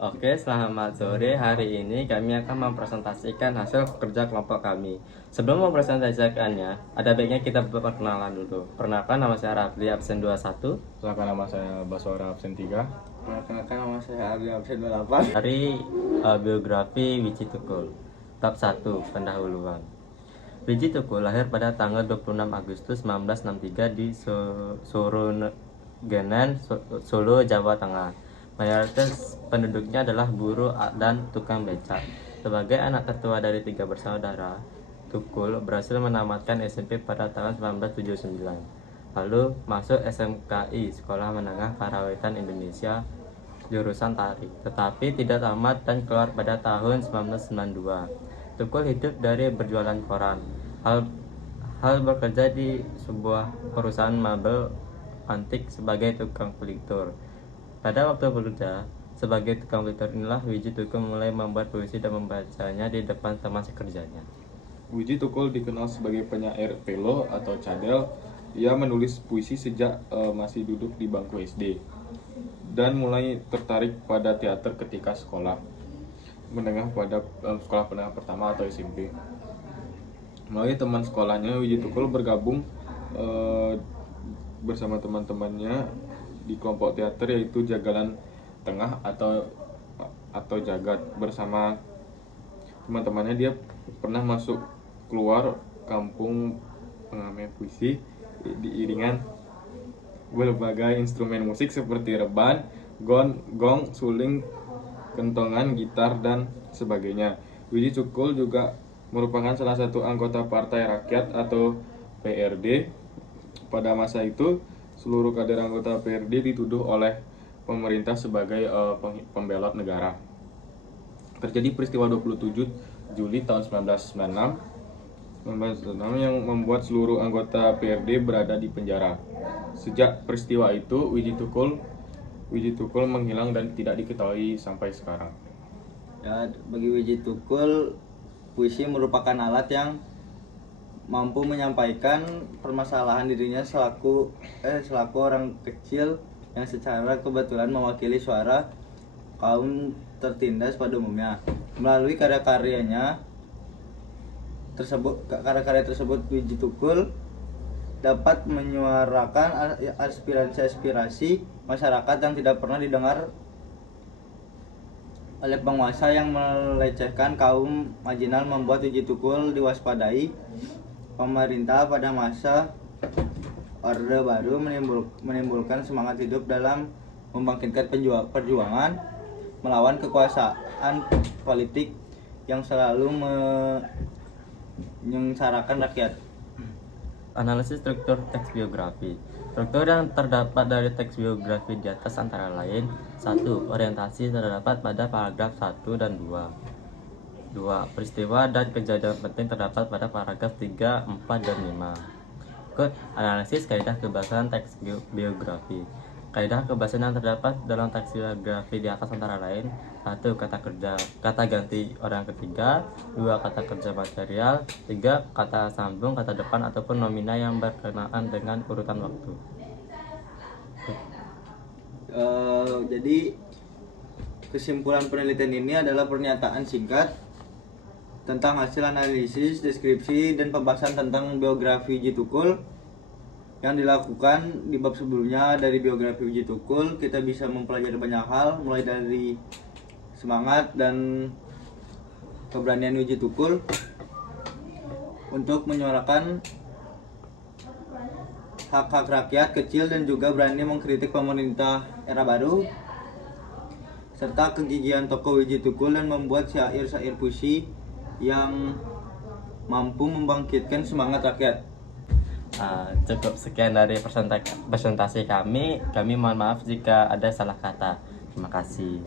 Oke, selamat sore. Hari ini kami akan mempresentasikan hasil kerja kelompok kami. Sebelum mempresentasikannya, ada baiknya kita perkenalan dulu. Perkenalkan, nama saya Rafli, absen 21. Perkenalkan, nama saya Baswara, absen 3. Perkenalkan, nama saya Ardi, absen 28. Dari biografi Wiji Tukul. Bab 1, pendahuluan. Wiji Tukul lahir pada tanggal 26 Agustus 1963 di Sorogenen, Solo, Jawa Tengah. Mayoritas penduduknya adalah buruh dan tukang becak. Sebagai anak ketua dari 3 bersaudara, Tukul berhasil menamatkan SMP pada tahun 1979. Lalu masuk SMKI, Sekolah Menengah Karawitan Indonesia, jurusan tari, tetapi tidak tamat dan keluar pada tahun 1992. Tukul hidup dari berjualan koran. Hal bekerja di sebuah perusahaan mebel antik sebagai tukang pelitur. Pada waktu bekerja sebagai tukang pelitur inilah Wiji Tukul mulai membuat puisi dan membacanya di depan teman sekerjanya. Wiji Tukul dikenal sebagai penyair pelo atau cadel. Ia menulis puisi sejak masih duduk di bangku SD dan mulai tertarik pada teater ketika sekolah menengah pada sekolah menengah pertama atau SMP. Melalui teman sekolahnya, Wiji Tukul bergabung bersama teman-temannya di kelompok teater yaitu Jagalan Tengah atau Jagat. Bersama teman-temannya dia pernah masuk keluar kampung pengamen puisi diiringan berbagai instrumen musik seperti reban, gong, suling, kentongan, gitar, dan sebagainya. Wiji Tukul juga merupakan salah satu anggota Partai Rakyat atau PRD. Pada masa itu, seluruh kader anggota PRD dituduh oleh pemerintah sebagai pembelot negara. Terjadi peristiwa 27 Juli tahun 1996 yang membuat seluruh anggota PRD berada di penjara. Sejak peristiwa itu, Wiji Tukul menghilang dan tidak diketahui sampai sekarang. Ya, bagi Wiji Tukul, puisi merupakan alat yang mampu menyampaikan permasalahan dirinya selaku orang kecil yang secara kebetulan mewakili suara kaum tertindas pada umumnya. Melalui karya-karya tersebut Wiji Tukul dapat menyuarakan aspirasi masyarakat yang tidak pernah didengar oleh penguasa yang melecehkan kaum marginal, membuat Wiji Tukul diwaspadai pemerintah pada masa Orde Baru, menimbulkan semangat hidup dalam membangkitkan perjuangan melawan kekuasaan politik yang selalu menyengsarakan rakyat. Analisis struktur teks biografi. Struktur yang terdapat dari teks biografi di atas antara lain: 1. Orientasi terdapat pada paragraf 1 dan 2. 2. Peristiwa dan kejadian penting terdapat pada paragraf 3, 4, dan 5. Berikut analisis kaidah kebahasaan teks biografi. Kaidah kebahasaan yang terdapat dalam teks biografi di atas antara lain: 1. Kata ganti orang ketiga. 2. Kata kerja material. 3. Kata sambung, kata depan, ataupun nomina yang berkenaan dengan urutan waktu. Jadi kesimpulan penelitian ini adalah pernyataan singkat tentang hasil analisis, deskripsi, dan pembahasan tentang biografi Wiji Tukul yang dilakukan di bab sebelumnya. Dari biografi Wiji Tukul kita bisa mempelajari banyak hal, mulai dari semangat dan keberanian Wiji Tukul untuk menyuarakan hak-hak rakyat kecil dan juga berani mengkritik pemerintah era baru, serta kegigihan tokoh Wiji Tukul dan membuat syair-syair puisi yang mampu membangkitkan semangat rakyat. Cukup sekian dari presentasi kami. Kami mohon maaf jika ada salah kata. Terima kasih.